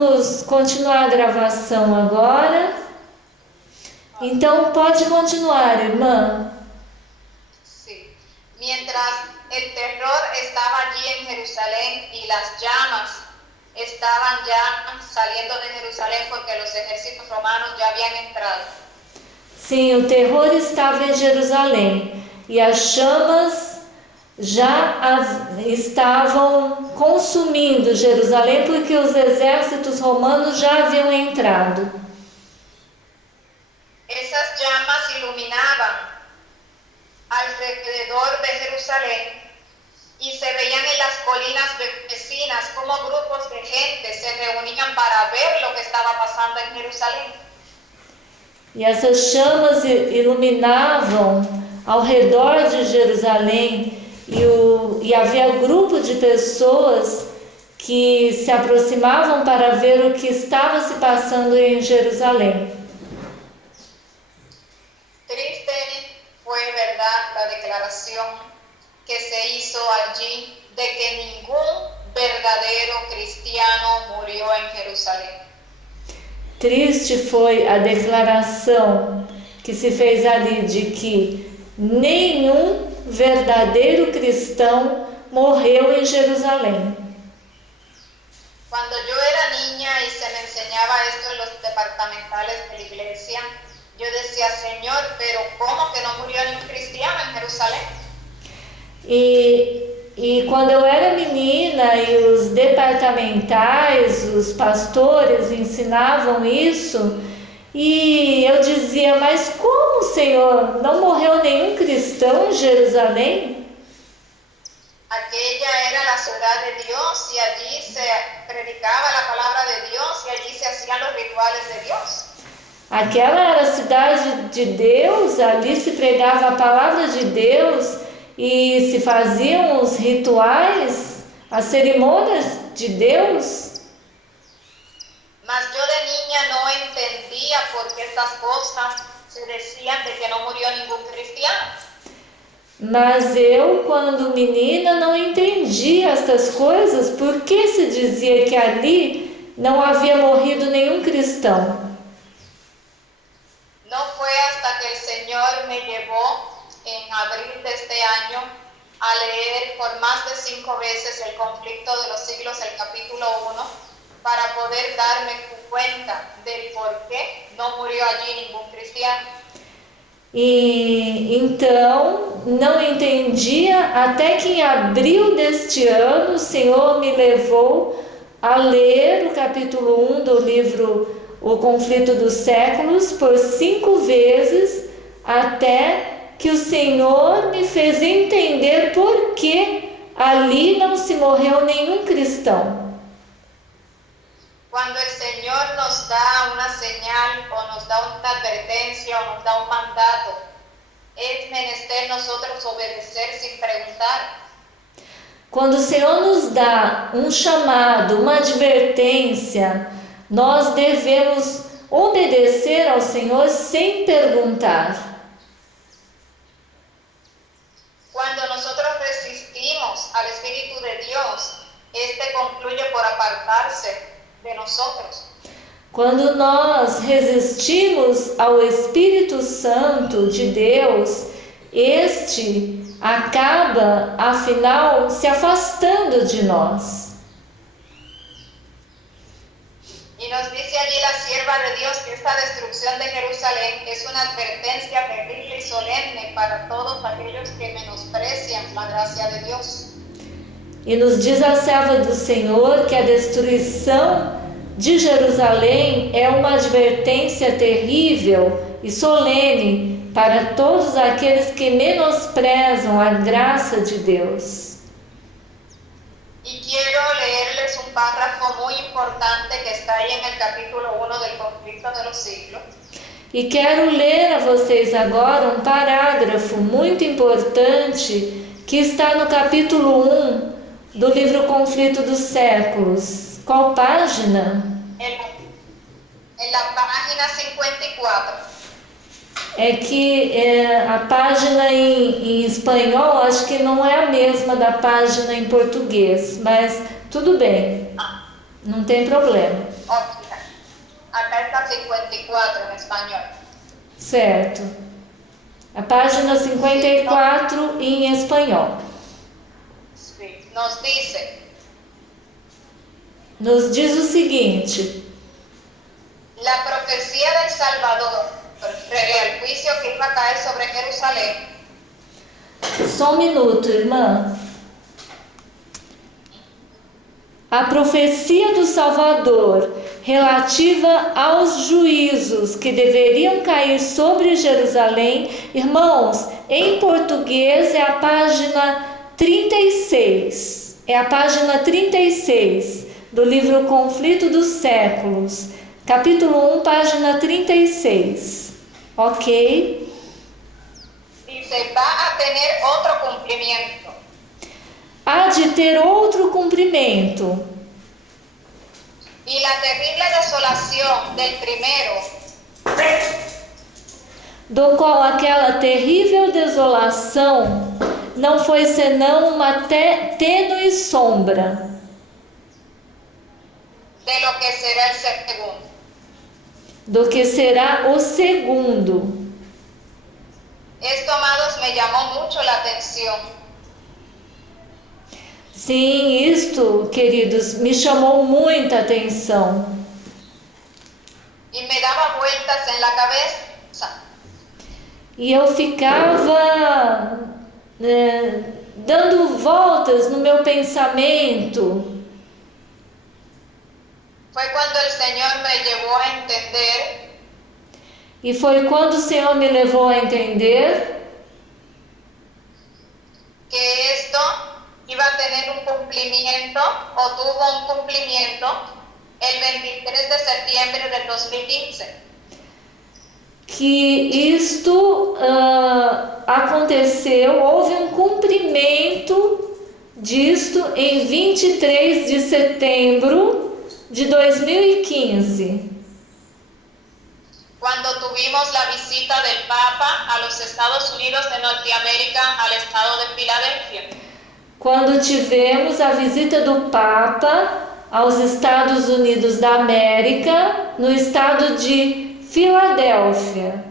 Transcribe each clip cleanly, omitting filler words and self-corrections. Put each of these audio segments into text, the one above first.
Vamos continuar a gravação agora. Então pode continuar, irmã. Sí. Mientras el terror estaba allí en Jerusalén y las llamas estaban ya saliendo de Jerusalén porque los ejércitos romanos ya habían entrado. Sim, o terror estava em Jerusalém e as chamas já estavam consumindo Jerusalém porque os exércitos romanos já haviam entrado. Esas llamas iluminaban alrededor de Jerusalén y se veían en las colinas vecinas como grupos de gente se reunían para ver lo que estaba pasando en Jerusalén. E essas chamas iluminavam ao redor de Jerusalém e havia grupo de pessoas que se aproximavam para ver o que estava se passando em Jerusalém. Triste fue, verdad, la declaración que se hizo allí de que ningún verdadero cristiano murió en Jerusalén. Triste foi a declaração que se fez ali de que nenhum verdadeiro cristão morreu em Jerusalém. Cuando yo era niña y se me enseñaba esto en los departamentales de la iglesia, yo decía, Señor, pero ¿cómo que no murió ningún cristiano en Jerusalén? E quando eu era menina e os departamentais, os pastores ensinavam isso, e eu dizia, mas como, Senhor, não morreu nenhum cristão em Jerusalém? Aquella era la ciudad de Dios y allí se predicaba la palabra de Dios y allí se hacían los rituales de Dios. Aquela era a cidade de Deus, ali se pregava a palavra de Deus e se faziam os rituais, as cerimônias de Deus. Mas yo de niña no entendía por qué estas cosas se decían de que no murió ningún cristiano. Mas eu, quando menina, não entendia estas coisas, por que se dizia que ali não havia morrido nenhum cristão. No fue hasta que el Señor me llevó en abril de este año a leer por más de 5 veces el conflicto de los siglos, el capítulo 1, para poder darme cuenta del por qué no murió allí ningún cristiano. E então não entendia até que em abril deste ano o Senhor me levou a ler o capítulo 1 do livro O Conflito dos Séculos por 5 vezes, até que o Senhor me fez entender por que ali não se morreu nenhum cristão. Cuando el Señor nos da una señal o nos da una advertencia o nos da un mandato, es menester nosotros obedecer sin preguntar. Quando o Senhor nos dá um chamado, uma advertência, nós devemos obedecer ao Senhor sem perguntar. Cuando nosotros resistimos al Espíritu de Dios, este concluye por apartarse de nosotros. Quando nós resistimos ao Espírito Santo de Deus, este acaba, afinal, se afastando de nós. Y nos dice allí la sierva de Dios que esta destrucción de Jerusalén es una advertencia terrible y solemne para todos aquellos que menosprecian la gracia de Dios. E nos diz a serva do Senhor que a destruição de Jerusalém é uma advertência terrível e solene para todos aqueles que menosprezam a graça de Deus. Y quiero leerles un párrafo muy importante que está ahí en el capítulo 1 del conflicto de los siglos. E quero ler a vocês agora um parágrafo muito importante que está no capítulo 1 do livro Conflito dos Séculos. Qual página? En la página 54. É que a página em espanhol acho que não é a mesma da página em português, mas tudo bem, não tem problema. Acá está 54 en español. Certo. A página 54 em espanhol. Sí. Nos dice, Nos diz o seguinte: la profecía del Salvador, el juicio que iba a caer sobre Jerusalén, só um minuto, irmã. A profecia do Salvador relativa aos juízos que deveriam cair sobre Jerusalém, irmãos, em português é a página 36. É a página 36 do livro Conflito dos Séculos, capítulo 1, página 36. Ok? dice, va a tener otro cumplimiento. Há de ter outro cumprimento. Y la terrible desolación del primero Do qual aquela terrível desolação não foi senão uma tênue sombra de lo que será el segundo. do que será o segundo. Esto, amados, me llamó mucho la atención. Sim, isto, queridos, me chamou muita atenção. Y me daba vueltas en la cabeza. E eu ficava dando voltas no meu pensamento. Fue cuando el Señor me llevó a entender E foi quando o Senhor me levou a entender que esto iba a tener un cumplimiento, o tuvo un cumplimiento, el 23 de septiembre del 2015. que isto aconteceu, houve um cumprimento disto em 23 de setembro de 2015, Cuando tuvimos la visita del Papa a los Estados Unidos de Norteamérica, al estado de Filadelfia. quando tivemos a visita do Papa aos Estados Unidos da América, no estado de Filadélfia.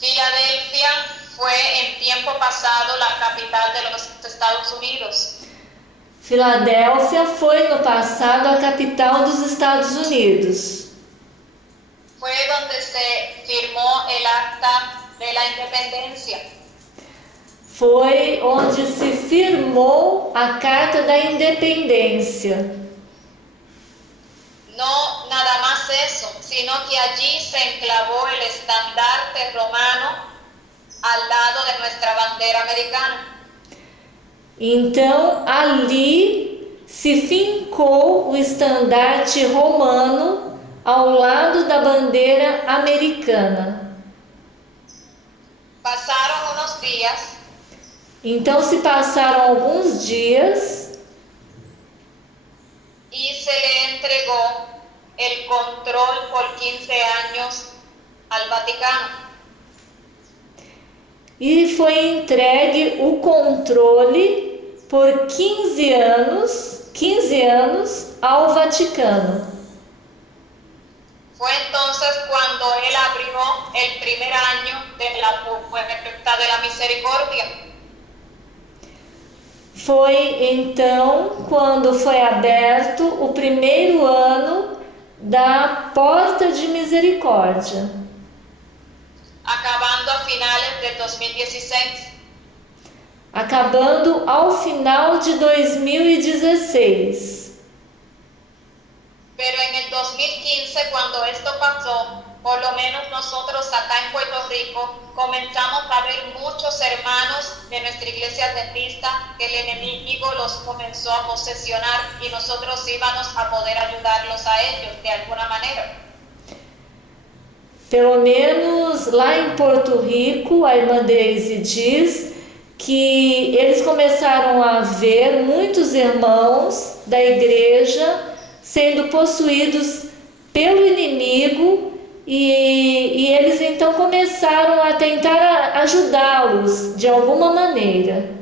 Filadelfia fue en tiempo pasado la capital de los Estados Unidos. Filadélfia foi no passado a capital dos Estados Unidos. Fue donde se firmó el acta de la independencia. Foi onde se firmou a Carta da Independência. No nada más eso, sino que allí se enclavó el estandarte romano al lado de nuestra bandera americana. Então, ali se fincou o estandarte romano ao lado da bandeira americana. Pasaron unos días Então, se passaram alguns dias y se le entregó el control por 15 años al Vaticano. e foi entregue o controle por 15 anos ao Vaticano. Fue entonces cuando él abrió el primer año de la puerta de la misericordia. Foi então quando foi aberto o primeiro ano da Porta de Misericórdia, Acabando a finales de 2016. acabando ao final de 2016. Pero en el 2015, cuando esto pasó, por lo menos nosotros acá en Puerto Rico comenzamos a ver muchos hermanos de nuestra iglesia adventista que el enemigo los comenzó a posesionar y nosotros íbamos a poder ayudarlos a ellos de alguna manera. Pelo menos lá em Porto Rico, a irmã Deise diz que eles começaram a ver muitos irmãos da igreja sendo possuídos pelo inimigo e eles então começaram a tentar ajudá-los de alguma maneira.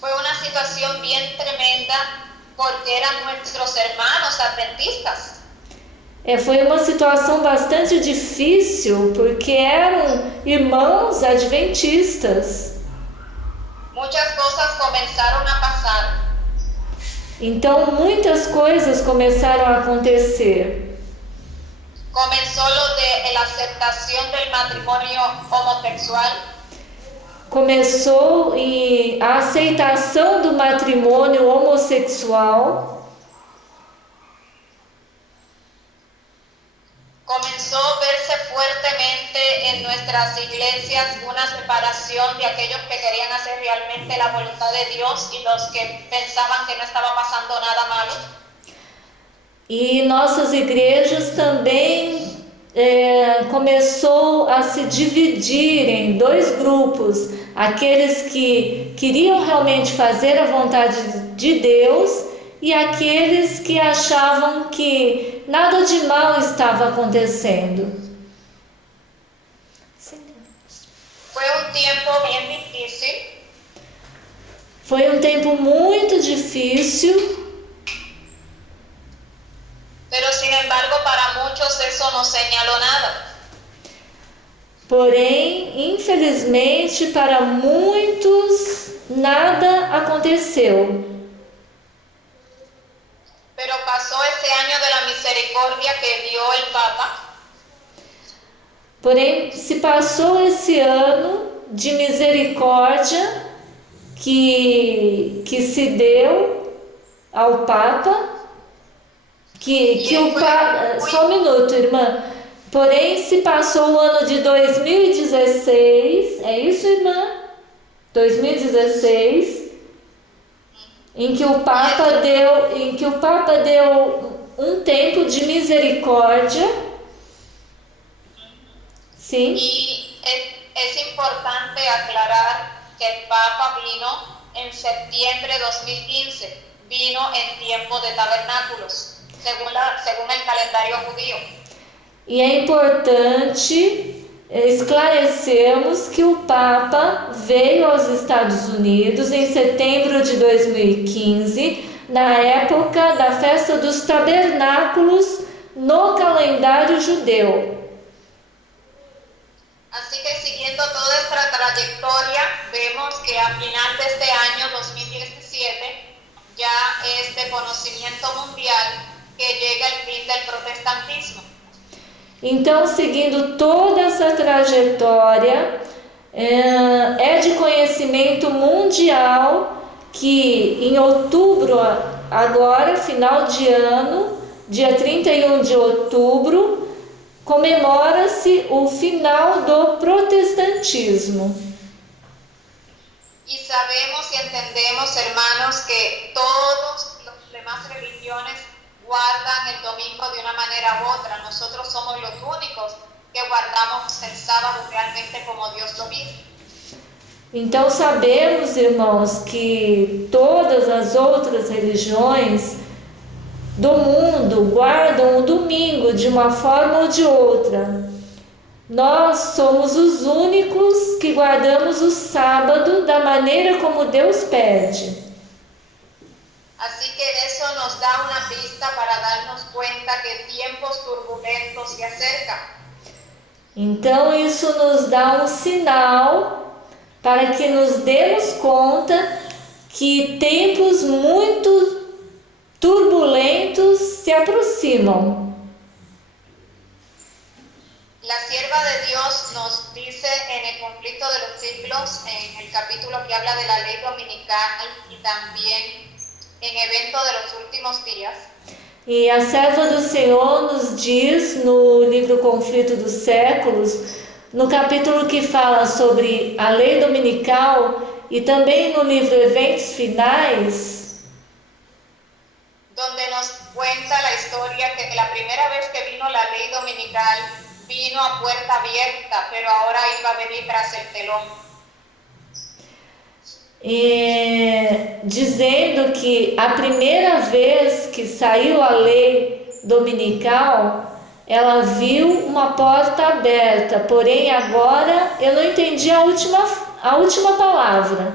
Fue una situación bien tremenda porque eran nuestros hermanos adventistas. Foi uma situação bastante difícil, porque eram irmãos adventistas. Muchas cosas comenzaron a pasar. Então, muitas coisas começaram a acontecer. Comenzó lo de la aceptación del matrimonio homosexual. Começou a aceitação do matrimônio homossexual. Comenzó a verse fuertemente en nuestras iglesias una separación de aquellos que querían hacer realmente la voluntad de Dios y los que pensaban que no estaba pasando nada malo. E nossas igrejas também começou a se dividir em dois grupos, aqueles que queriam realmente fazer a vontade de Deus e aqueles que achavam que nada de mal estava acontecendo. Foi um tempo bem difícil. Foi um tempo muito difícil. Pero sin embargo, para muchos eso no señaló nada. Porém, infelizmente, para muitos nada aconteceu. Pero pasó ese año de la misericordia que dio el Papa. Porém, se passou esse ano de misericórdia que se deu ao Papa, que o Papa... Só um minuto, irmã. Porém, se passou o ano de 2016, é isso, irmã? 2016, em que o Papa deu um tempo de misericórdia. Sim. Y es importante aclarar que el Papa vino en septiembre de 2015, vino en tiempo de tabernáculos, según el calendario judío. E é importante esclarecermos que o Papa veio aos Estados Unidos em setembro de 2015, na época da festa dos tabernáculos no calendário judeu. Así que siguiendo toda esta trayectoria, vemos que a final de este año 2017 ya es de conocimiento mundial que llega el fin del protestantismo. Então, seguindo toda essa trajetória, é de conhecimento mundial que em outubro, agora, final de ano, dia 31 de outubro, comemora-se o final do protestantismo. Y sabemos y entendemos, hermanos, que todas las demás religiones guardan el domingo de una manera u otra. Nosotros somos los únicos que guardamos el sábado realmente como Dios lo pide. Então sabemos, irmãos, que todas as outras religiões do mundo guardam o domingo de uma forma ou de outra. Nós somos os únicos que guardamos o sábado da maneira como Deus pede. Así que eso nos da una pista para darnos cuenta que tiempos turbulentos se acercan. Então isso nos dá um sinal para que nos demos conta que tempos muito turbulentos se aproximam. La sierva de Dios nos dice en el conflicto de los siglos, en el capítulo que habla de la ley dominical y también en evento de los últimos días. E a serva do Senhor nos diz no livro Conflito dos Séculos, no capítulo que fala sobre a lei dominical e também no livro Eventos Finais, donde nos cuenta la historia que la primera vez que vino la ley dominical vino a puerta abierta, pero ahora iba a venir tras el telón. Dizendo que a primeira vez que saiu a lei dominical, ela viu uma porta aberta, porém agora eu não entendi a última palavra.